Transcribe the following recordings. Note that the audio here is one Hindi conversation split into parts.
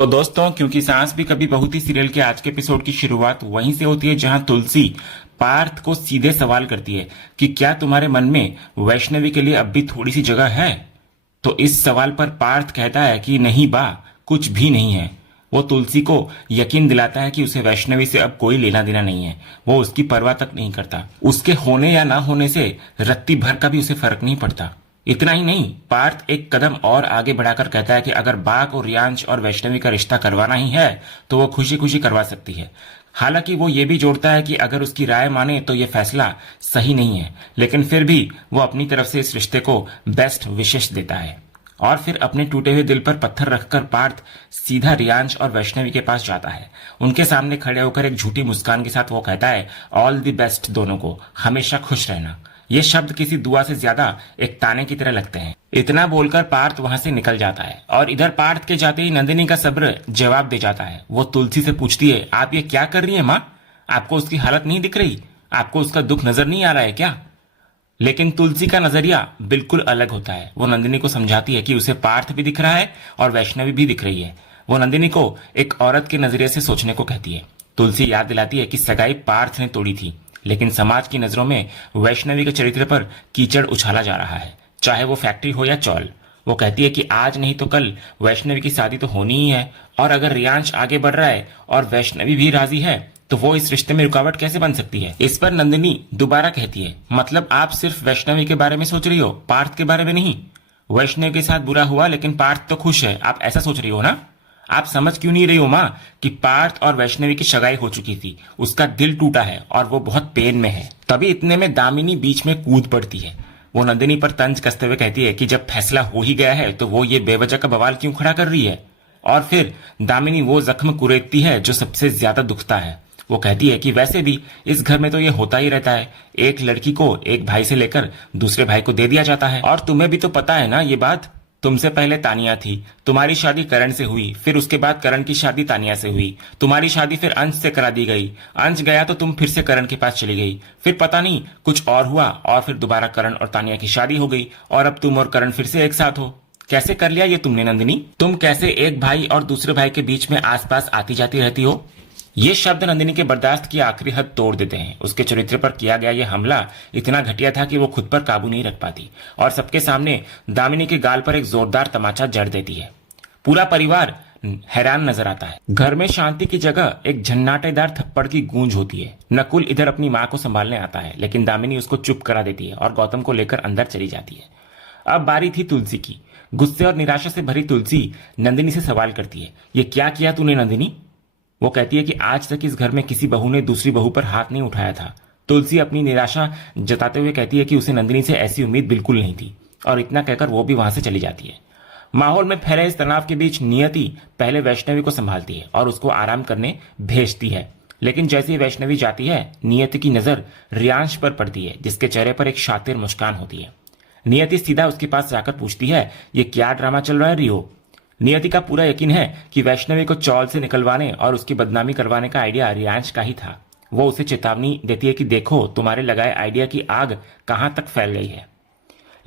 तो दोस्तों, क्योंकि सांस भी कभी बहू थी सीरियल के आज के एपिसोड की शुरुआत वहीं से होती है जहां तुलसी पार्थ को सीधे सवाल करती है कि क्या तुम्हारे मन में वैष्णवी के लिए अब भी थोड़ी सी जगह है। तो इस सवाल पर पार्थ कहता है कि नहीं बा, कुछ भी नहीं है। वो तुलसी को यकीन दिलाता है कि उसे वैष्णवी से अब कोई लेना देना नहीं है। वो उसकी परवाह तक नहीं करता। उसके होने या ना होने से रत्ती भर का भी उसे फर्क नहीं पड़ता। इतना ही नहीं, पार्थ एक कदम और आगे बढ़ाकर कहता है कि अगर बाघ और रियांश और वैष्णवी का रिश्ता करवाना ही है तो वो खुशी खुशी करवा सकती है। हालांकि वो ये भी जोड़ता है कि अगर उसकी राय माने तो ये फैसला सही नहीं है, लेकिन फिर भी वो अपनी तरफ से इस रिश्ते को बेस्ट विशेष देता है। और फिर अपने टूटे हुए दिल पर पत्थर रखकर पार्थ सीधा रियांश और वैष्णवी के पास जाता है। उनके सामने खड़े होकर एक झूठी मुस्कान के साथ वो कहता है, ऑल द बेस्ट दोनों को, हमेशा खुश रहना। ये शब्द किसी दुआ से ज्यादा एक ताने की तरह लगते हैं। इतना बोलकर पार्थ वहां से निकल जाता है और इधर पार्थ के जाते ही नंदिनी का सब्र जवाब दे जाता है। वो तुलसी से पूछती है, आप ये क्या कर रही है माँ? आपको उसकी हालत नहीं दिख रही? आपको उसका दुख नजर नहीं आ रहा है क्या? लेकिन तुलसी का नजरिया बिल्कुल अलग होता है। वो नंदिनी को समझाती है कि उसे पार्थ भी दिख रहा है और वैष्णवी भी दिख रही है। वो नंदिनी को एक औरत के नजरिए से सोचने को कहती है। तुलसी याद दिलाती है कि सगाई पार्थ ने तोड़ी थी, लेकिन समाज की नजरों में वैष्णवी के चरित्र पर कीचड़ उछाला जा रहा है, चाहे वो फैक्ट्री हो या चौल। वो कहती है कि आज नहीं तो कल वैष्णवी की शादी तो होनी ही है, और अगर रियांश आगे बढ़ रहा है और वैष्णवी भी राजी है तो वो इस रिश्ते में रुकावट कैसे बन सकती है। इस पर नंदिनी दोबारा कहती है, मतलब आप सिर्फ वैष्णवी के बारे में सोच रही हो, पार्थ के बारे में नहीं? वैष्णवी के साथ बुरा हुआ लेकिन पार्थ तो खुश है, आप ऐसा सोच रही हो ना? आप समझ क्यों नहीं रही हो माँ कि पार्थ और वैष्णवी की सगाई हो चुकी थी, उसका दिल टूटा है और वो बहुत पेन में है। तभी इतने में दामिनी बीच में कूद पड़ती है। वो नंदिनी पर तंज कसते हुए कहती है कि जब फैसला हो ही गया है तो वो ये बेवजह का बवाल क्यों खड़ा कर रही है। और फिर दामिनी वो जख्म कुरेदती है जो सबसे ज्यादा दुखता है। वो कहती है कि वैसे भी इस घर में तो ये होता ही रहता है, एक लड़की को एक भाई से लेकर दूसरे भाई को दे दिया जाता है। और तुम्हें भी तो पता है ना ये बात। तुमसे पहले तानिया थी, तुम्हारी शादी करण से हुई, फिर उसके बाद करण की शादी तानिया से हुई, तुम्हारी शादी फिर अंश से करा दी गई, अंश गया तो तुम फिर से करण के पास चली गई, फिर पता नहीं कुछ और हुआ और फिर दोबारा करण और तानिया की शादी हो गई और अब तुम और करण फिर से एक साथ हो। कैसे कर लिया ये तुमने नंदिनी? तुम कैसे एक भाई और दूसरे भाई के बीच में आसपास आती जाती रहती हो? ये शब्द नंदिनी के बर्दाश्त की आखिरी हद तोड़ देते हैं। उसके चरित्र पर किया गया यह हमला इतना घटिया था कि वो खुद पर काबू नहीं रख पाती और सबके सामने दामिनी के गाल पर एक जोरदार तमाचा जड़ देती है। पूरा परिवार हैरान नजर आता है। घर में शांति की जगह एक झन्नाटेदार थप्पड़ की गूंज होती है। नकुल इधर अपनी माँ को संभालने आता है, लेकिन दामिनी उसको चुप करा देती है और गौतम को लेकर अंदर चली जाती है। अब बारी थी तुलसी की। गुस्से और निराशा से भरी तुलसी नंदिनी से सवाल करती है, ये क्या किया तूने नंदिनी? वो कहती है कि आज तक इस घर में किसी बहू ने दूसरी बहू पर हाथ नहीं उठाया था। तुलसी अपनी निराशा जताते हुए कहती है कि उसे नंदिनी से ऐसी उम्मीद बिल्कुल नहीं थी, और इतना कहकर वो भी वहां से चली जाती है। माहौल में फैले इस तनाव के बीच नियति पहले वैष्णवी को संभालती है और उसको आराम करने भेजती है। लेकिन जैसे ही वैष्णवी जाती है, नियति की नजर रियांश पर पड़ती है, जिसके चेहरे पर एक शातिर मुस्कान होती है। नियति सीधा उसके पास जाकर पूछती है, ये क्या ड्रामा चल रहा है रियो? नियति का पूरा यकीन है कि वैष्णवी को चौल से निकलवाने और उसकी बदनामी करवाने का आइडिया रियांश का ही था। वो उसे चेतावनी देती है कि देखो तुम्हारे लगाए आइडिया की आग कहां तक फैल गई है।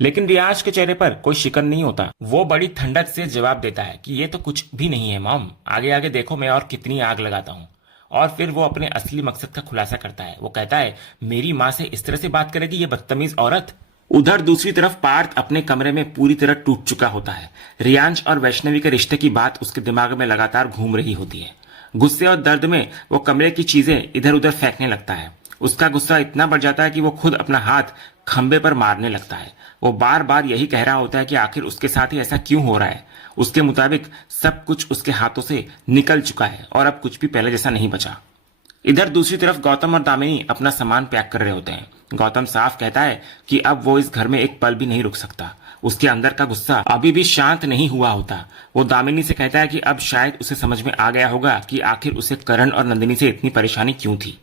लेकिन रियांश के चेहरे पर कोई शिकन नहीं होता। वो बड़ी ठंडक से जवाब देता है कि ये तो कुछ भी नहीं है मॉम, आगे आगे देखो मैं और कितनी आग लगाता हूँ। और फिर वो अपने असली मकसद का खुलासा करता है। वो कहता है, मेरी माँ से इस तरह से बात करेगी ये बदतमीज औरत? उधर दूसरी तरफ पार्थ अपने कमरे में पूरी तरह टूट चुका होता है। रियांश और वैष्णवी के रिश्ते की बात उसके दिमाग में लगातार घूम रही होती है। गुस्से और दर्द में वो कमरे की चीजें इधर उधर फेंकने लगता है। उसका गुस्सा इतना बढ़ जाता है कि वो खुद अपना हाथ खंबे पर मारने लगता है। वो बार बार यही कह रहा होता है कि आखिर उसके साथ ही ऐसा क्यों हो रहा है। उसके मुताबिक सब कुछ उसके हाथों से निकल चुका है और अब कुछ भी पहले जैसा नहीं बचा। इधर दूसरी तरफ गौतम और दामिनी अपना सामान पैक कर रहे होते हैं। गौतम साफ कहता है कि अब वो इस घर में एक पल भी नहीं रुक सकता। उसके अंदर का गुस्सा अभी भी शांत नहीं हुआ होता। वो दामिनी से कहता है कि अब शायद उसे समझ में आ गया होगा कि आखिर उसे करण और नंदिनी से इतनी परेशानी क्यों थी।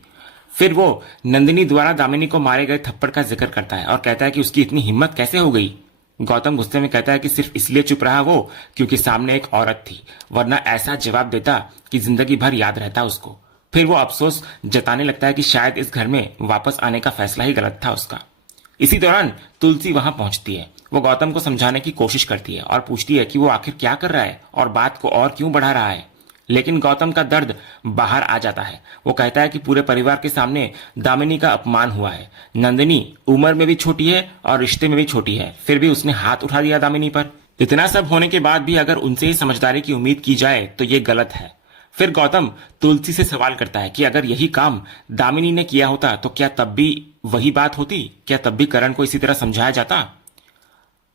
फिर वो नंदिनी द्वारा दामिनी को मारे गए थप्पड़ का जिक्र करता है और कहता है कि उसकी इतनी हिम्मत कैसे हो गई। गौतम गुस्से में कहता है कि सिर्फ इसलिए चुप रहा वो क्योंकि सामने एक औरत थी, वरना ऐसा जवाब देता कि जिंदगी भर याद रहता उसको। फिर वो अफसोस जताने लगता है कि शायद इस घर में वापस आने का फैसला ही गलत था उसका। इसी दौरान तुलसी वहां पहुंचती है। वो गौतम को समझाने की कोशिश करती है और पूछती है कि वो आखिर क्या कर रहा है और बात को और क्यों बढ़ा रहा है। लेकिन गौतम का दर्द बाहर आ जाता है। वो कहता है कि पूरे परिवार के सामने दामिनी का अपमान हुआ है। नंदिनी उम्र में भी छोटी है और रिश्ते में भी छोटी है, फिर भी उसने हाथ उठा दिया दामिनी पर। इतना सब होने के बाद भी अगर उनसे ही समझदारी की उम्मीद की जाए तो ये गलत है। फिर गौतम तुलसी से सवाल करता है कि अगर यही काम दामिनी ने किया होता तो क्या तब भी वही बात होती? क्या तब भी करण को इसी तरह समझाया जाता?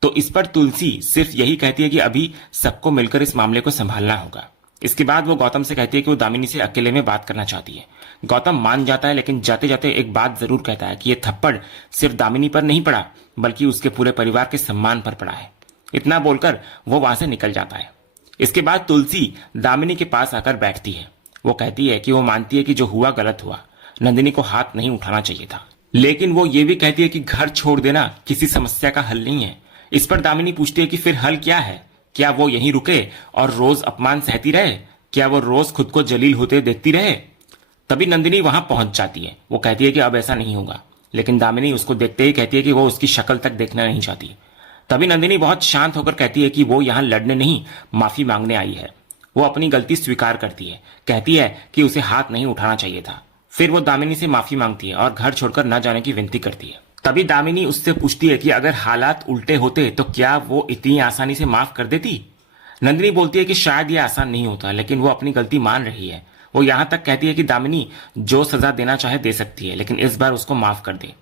तो इस पर तुलसी सिर्फ यही कहती है कि अभी सबको मिलकर इस मामले को संभालना होगा। इसके बाद वो गौतम से कहती है कि वो दामिनी से अकेले में बात करना चाहती है। गौतम मान जाता है, लेकिन जाते जाते एक बात जरूर कहता है कि ये थप्पड़ सिर्फ दामिनी पर नहीं पड़ा, बल्कि उसके पूरे परिवार के सम्मान पर पड़ा है। इतना बोलकर वो वहां से निकल जाता है। इसके बाद तुलसी दामिनी के पास आकर बैठती है। वो कहती है कि वो मानती है कि जो हुआ गलत हुआ, नंदिनी को हाथ नहीं उठाना चाहिए था, लेकिन वो ये भी कहती है कि घर छोड़ देना किसी समस्या का हल नहीं है। इस पर दामिनी पूछती है कि फिर हल क्या है? क्या वो यहीं रुके और रोज अपमान सहती रहे? क्या वो रोज खुद को जलील होते देखती रहे? तभी नंदिनी वहां पहुंच जाती है। वो कहती है कि अब ऐसा नहीं होगा, लेकिन दामिनी उसको देखते ही कहती है कि वो उसकी शक्ल तक देखना नहीं चाहती। तभी नंदिनी बहुत शांत होकर कहती है कि वो यहां लड़ने नहीं, माफी मांगने आई है। वो अपनी गलती स्वीकार करती है, कहती है कि उसे हाथ नहीं उठाना चाहिए था। फिर वो दामिनी से माफी मांगती है और घर छोड़कर न जाने की विनती करती है। तभी दामिनी उससे पूछती है कि अगर हालात उल्टे होते तो क्या वो इतनी आसानी से माफ कर देती? नंदिनी बोलती है कि शायद ये आसान नहीं होता, लेकिन वो अपनी गलती मान रही है। वो यहां तक कहती है कि दामिनी जो सजा देना चाहे दे सकती है, लेकिन इस बार उसको माफ कर दे।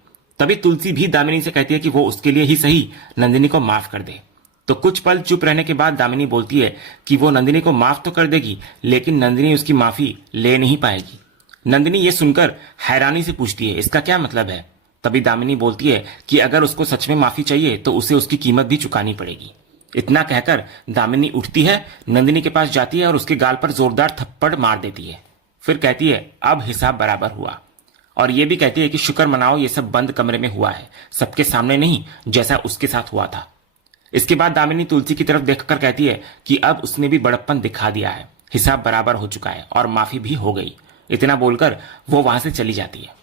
तभी तुलसी भी दामिनी से कहती है कि वो उसके लिए ही सही नंदिनी को माफ कर दे। तो कुछ पल चुप रहने के बाद दामिनी बोलती है कि वो नंदिनी को माफ तो कर देगी, लेकिन नंदिनी उसकी माफी ले नहीं पाएगी। नंदिनी ये सुनकर हैरानी से पूछती है, इसका क्या मतलब है? तभी दामिनी बोलती है कि अगर उसको सच में माफी चाहिए तो उसे उसकी कीमत भी चुकानी पड़ेगी। इतना कहकर दामिनी उठती है, नंदिनी के पास जाती है और उसके गाल पर जोरदार थप्पड़ मार देती है। फिर कहती है अब हिसाब बराबर हुआ, और ये भी कहती है कि शुक्र मनाओ ये सब बंद कमरे में हुआ है, सबके सामने नहीं, जैसा उसके साथ हुआ था। इसके बाद दामिनी तुलसी की तरफ देखकर कहती है कि अब उसने भी बड़प्पन दिखा दिया है, हिसाब बराबर हो चुका है और माफी भी हो गई। इतना बोलकर वो वहां से चली जाती है।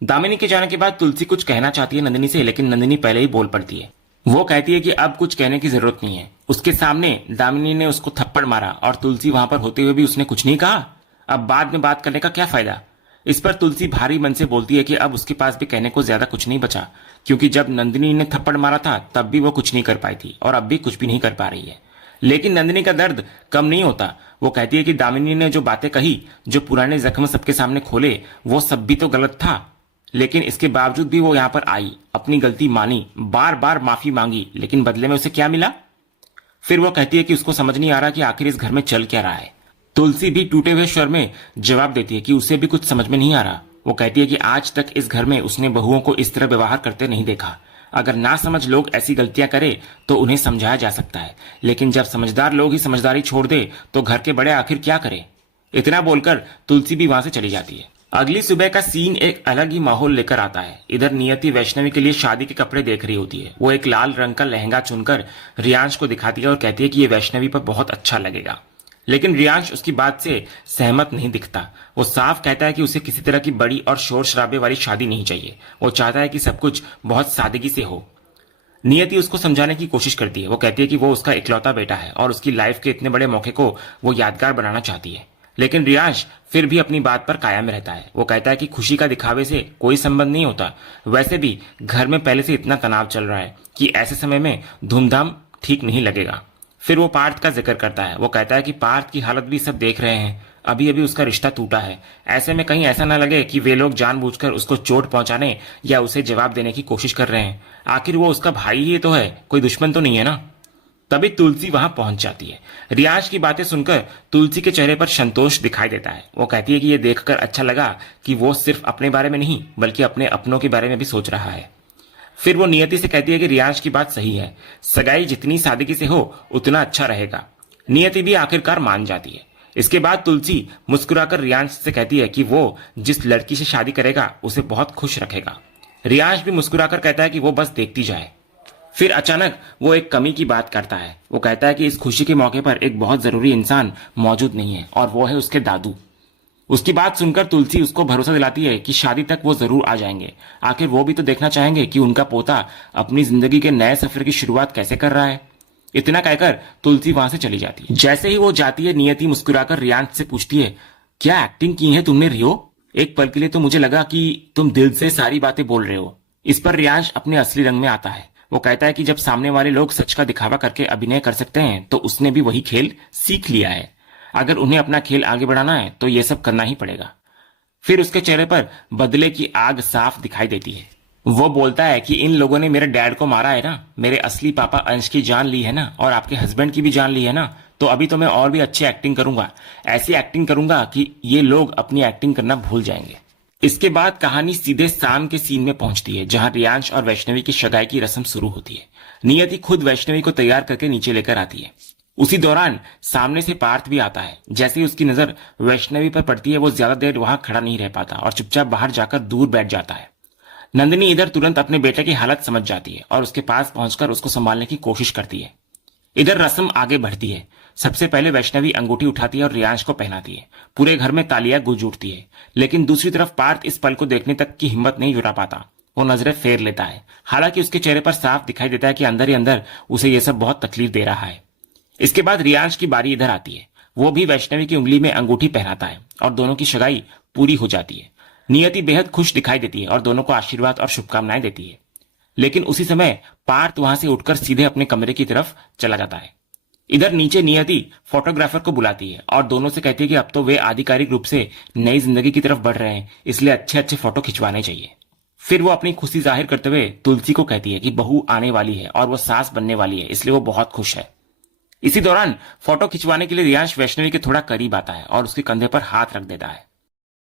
दामिनी के जाने के बाद तुलसी कुछ कहना चाहती है नंदिनी से, लेकिन नंदिनी पहले ही बोल पड़ती है। वो कहती है कि अब कुछ कहने की जरूरत नहीं है। उसके सामने दामिनी ने उसको थप्पड़ मारा और तुलसी वहां पर होते हुए भी उसने कुछ नहीं कहा। अब बाद में बात करने का क्या फायदा? इस पर तुलसी भारी मन से बोलती है कि अब उसके पास भी कहने को ज्यादा कुछ नहीं बचा, क्योंकि जब नंदिनी ने थप्पड़ मारा था तब भी वो कुछ नहीं कर पाई थी और अब भी कुछ भी नहीं कर पा रही है। लेकिन नंदिनी का दर्द कम नहीं होता। वो कहती है कि दामिनी ने जो बातें कही, जो पुराने जख्म सबके सामने खोले, वो सब भी तो गलत था, लेकिन इसके बावजूद भी वो यहां पर आई, अपनी गलती मानी, बार बार माफी मांगी, लेकिन बदले में उसे क्या मिला? फिर वो कहती है कि उसको समझ नहीं आ रहा कि आखिर इस घर में चल क्या रहा है। तुलसी भी टूटे हुए स्वर में जवाब देती है कि उसे भी कुछ समझ में नहीं आ रहा। वो कहती है कि आज तक इस घर में उसने बहुओं को इस तरह व्यवहार करते नहीं देखा। अगर ना समझ लोग ऐसी गलतियां करे तो उन्हें समझाया जा सकता है, लेकिन जब समझदार लोग ही समझदारी छोड़ दे तो घर के बड़े आखिर क्या करे? इतना बोलकर तुलसी भी वहां से चली जाती है। अगली सुबह का सीन एक अलग ही माहौल लेकर आता है। इधर नियति वैष्णवी के लिए शादी के कपड़े देख रही होती है। वो एक लाल रंग का लहंगा चुनकर रियांश को दिखाती है और कहती है कि ये वैष्णवी पर बहुत अच्छा लगेगा, लेकिन रियांश उसकी बात से सहमत नहीं दिखता। वो साफ कहता है कि उसे किसी तरह की बड़ी और शोर शराबे वाली शादी नहीं चाहिए। वो चाहता है कि सब कुछ बहुत सादगी से हो। नियति उसको समझाने की कोशिश करती है। वो कहती है कि वो उसका इकलौता बेटा है और उसकी लाइफ के इतने बड़े मौके को वो यादगार बनाना चाहती है, लेकिन रियांश फिर भी अपनी बात पर कायम रहता है। वो कहता है कि खुशी का दिखावे से कोई संबंध नहीं होता। वैसे भी घर में पहले से इतना तनाव चल रहा है कि ऐसे समय में धूमधाम ठीक नहीं लगेगा। फिर वो पार्थ का जिक्र करता है। वो कहता है कि पार्थ की हालत भी सब देख रहे हैं, अभी अभी उसका रिश्ता टूटा है। ऐसे में कहीं ऐसा ना लगे कि वे लोग जानबूझकर उसको चोट पहुंचाने या उसे जवाब देने की कोशिश कर रहे हैं। आखिर वो उसका भाई ही तो है, कोई दुश्मन तो नहीं है ना। तभी तुलसी वहां पहुंच जाती है। रियांश की बातें सुनकर तुलसी के चेहरे पर संतोष दिखाई देता है। वो कहती है कि ये देखकर अच्छा लगा कि वो सिर्फ अपने बारे में नहीं बल्कि अपने अपनों के बारे में भी सोच रहा है। फिर वो नियति से कहती है कि रियांश की बात सही है, सगाई जितनी सादगी से हो उतना अच्छा रहेगा। नियति भी आखिरकार मान जाती है। इसके बाद तुलसी मुस्कुराकर रियांश से कहती है कि वो जिस लड़की से शादी करेगा उसे बहुत खुश रखेगा। रियांश भी मुस्कुराकर कहता है कि वो बस देखती जाए। फिर अचानक वो एक कमी की बात करता है। वो कहता है कि इस खुशी के मौके पर एक बहुत जरूरी इंसान मौजूद नहीं है और वो है उसके दादू। उसकी बात सुनकर तुलसी उसको भरोसा दिलाती है कि शादी तक वो जरूर आ जाएंगे। आखिर वो भी तो देखना चाहेंगे कि उनका पोता अपनी जिंदगी के नए सफर की शुरुआत कैसे कर रहा है। इतना कहकर तुलसी वहां से चली जाती है। जैसे ही वो जाती है, नियति मुस्कुराकर रियांश से पूछती है, क्या एक्टिंग की है तुमने रियो? एक पल के लिए तो मुझे लगा कि तुम दिल से सारी बातें बोल रहे हो। इस पर रियांश अपने असली रंग में आता है। वो कहता है कि जब सामने वाले लोग सच का दिखावा करके अभिनय कर सकते हैं तो उसने भी वही खेल सीख लिया है। अगर उन्हें अपना खेल आगे बढ़ाना है तो ये सब करना ही पड़ेगा। फिर उसके चेहरे पर बदले की आग साफ दिखाई देती है। वो बोलता है कि इन लोगों ने मेरे डैड को मारा है ना, मेरे असली पापा अंश की जान ली है ना, और आपके हस्बैंड की भी जान ली है ना, तो अभी तो मैं और भी अच्छी एक्टिंग करूंगा। ऐसी एक्टिंग करूंगा कि ये लोग अपनी एक्टिंग करना भूल जाएंगे। इसके बाद कहानी सीधे शाम के सीन में पहुंचती है, जहां रियांश और वैष्णवी की सगाई की रस्म शुरू होती है। नियति खुद वैष्णवी को तैयार करके नीचे लेकर आती है। उसी दौरान सामने से पार्थ भी आता है। जैसे ही उसकी नजर वैष्णवी पर पड़ती है, वो ज्यादा देर वहां खड़ा नहीं रह पाता और चुपचाप बाहर जाकर दूर बैठ जाता है। नंदिनी इधर तुरंत अपने बेटे की हालत समझ जाती है और उसके पास पहुंचकर उसको संभालने की कोशिश करती है। इधर रस्म आगे बढ़ती है। सबसे पहले वैष्णवी अंगूठी उठाती है और रियांश को पहनाती है। पूरे घर में तालियां गूंज उठती है, लेकिन दूसरी तरफ पार्थ इस पल को देखने तक की हिम्मत नहीं जुटा पाता। वो नजरें फेर लेता है। हालांकि उसके चेहरे पर साफ दिखाई देता है कि अंदर ही अंदर उसे यह सब बहुत तकलीफ दे रहा है। इसके बाद रियांश की बारी इधर आती है। वो भी वैष्णवी की उंगली में अंगूठी पहनाता है और दोनों की सगाई पूरी हो जाती है। नियति बेहद खुश दिखाई देती है और दोनों को आशीर्वाद और शुभकामनाएं देती है। लेकिन उसी समय पार्थ वहां से उठकर सीधे अपने कमरे की तरफ चला जाता है। इधर नीचे नियति फोटोग्राफर को बुलाती है और दोनों से कहती है कि अब तो वे आधिकारिक रूप से नई जिंदगी की तरफ बढ़ रहे हैं, इसलिए अच्छे अच्छे फोटो खिंचवाने चाहिए। फिर वो अपनी खुशी जाहिर करते हुए तुलसी को कहती है कि बहू आने वाली है और वो सास बनने वाली है, इसलिए वो बहुत खुश है। इसी दौरान फोटो खिंचवाने के लिए रियांश वैष्णवी के थोड़ा करीब आता है और उसके कंधे पर हाथ रख देता है।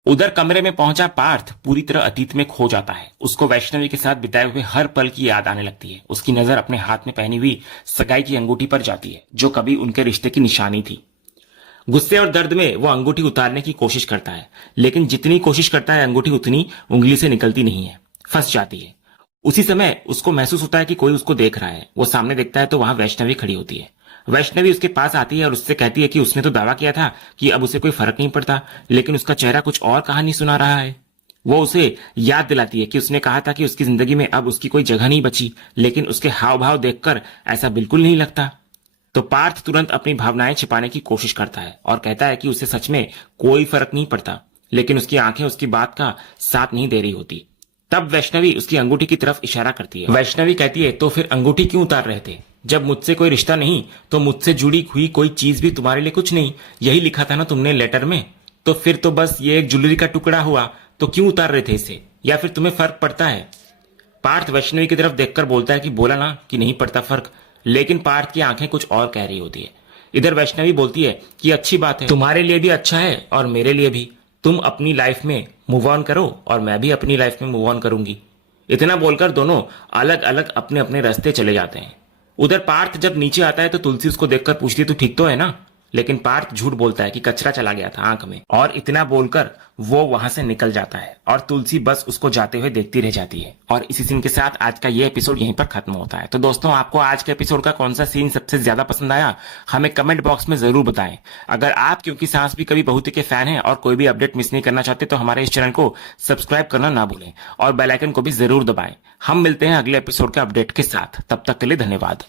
उधर कमरे में पहुंचा पार्थ पूरी तरह अतीत में खो जाता है। उसको वैष्णवी के साथ बिताए हुए हर पल की याद आने लगती है। उसकी नजर अपने हाथ में पहनी हुई सगाई की अंगूठी पर जाती है, जो कभी उनके रिश्ते की निशानी थी। गुस्से और दर्द में वो अंगूठी उतारने की कोशिश करता है, लेकिन जितनी कोशिश करता है अंगूठी उतनी उंगली से निकलती नहीं है, फंस जाती है। उसी समय उसको महसूस होता है कि कोई उसको देख रहा है। वो सामने देखता है तो वहां वैष्णवी खड़ी होती है। वैष्णवी उसके पास आती है और उससे कहती है कि उसने तो दावा किया था कि अब उसे कोई फर्क नहीं पड़ता, लेकिन उसका चेहरा कुछ और कहानी सुना रहा है। वो उसे याद दिलाती है कि उसने कहा था कि उसकी जिंदगी में अब उसकी कोई जगह नहीं बची, लेकिन उसके हाव भाव देखकर ऐसा बिल्कुल नहीं लगता। तो पार्थ तुरंत अपनी भावनाएं छिपाने की कोशिश करता है और कहता है कि उसे सच में कोई फर्क नहीं पड़ता, लेकिन उसकी आंखें उसकी बात का साथ नहीं दे रही होती। तब वैष्णवी उसकी अंगूठी की तरफ इशारा करती है। वैष्णवी कहती है, तो फिर अंगूठी क्यों उतार रहे थे? जब मुझसे कोई रिश्ता नहीं तो मुझसे जुड़ी हुई कोई चीज भी तुम्हारे लिए कुछ नहीं, यही लिखा था ना तुमने लेटर में। तो फिर तो बस ये एक ज्वेलरी का टुकड़ा हुआ, तो क्यों उतार रहे थे इसे? या फिर तुम्हें फर्क पड़ता है? पार्थ वैष्णवी की तरफ देखकर बोलता है कि बोला ना कि नहीं पड़ता फर्क, लेकिन पार्थ की आंखें कुछ और कह रही होती है। इधर वैष्णवी बोलती है कि अच्छी बात है, तुम्हारे लिए भी अच्छा है और मेरे लिए भी। तुम अपनी लाइफ में मूव ऑन करो और मैं भी अपनी लाइफ में मूव ऑन करूंगी। इतना बोलकर दोनों अलग अलग अपने अपने रास्ते चले जाते हैं। उधर पार्थ जब नीचे आता है तो तुलसी उसको देखकर पूछती है, तू ठीक तो है ना? लेकिन पार्थ झूठ बोलता है कि कचरा चला गया था आंख में, और इतना बोलकर वो वहां से निकल जाता है और तुलसी बस उसको जाते हुए देखती रह जाती है। और इसी सीन के साथ आज का ये एपिसोड यहीं पर खत्म होता है। तो दोस्तों, आपको आज के एपिसोड का कौन सा सीन सबसे ज्यादा पसंद आया, हमें कमेंट बॉक्स में जरूर बताएं। अगर आप क्योंकि सांस भी कभी बहुती के फैन हैं और कोई भी अपडेट मिस नहीं करना चाहते तो हमारे इस चैनल को सब्सक्राइब करना ना भूलें और बेल आइकन को भी जरूर दबाएं। हम मिलते हैं अगले एपिसोड के अपडेट के साथ। तब तक के लिए धन्यवाद।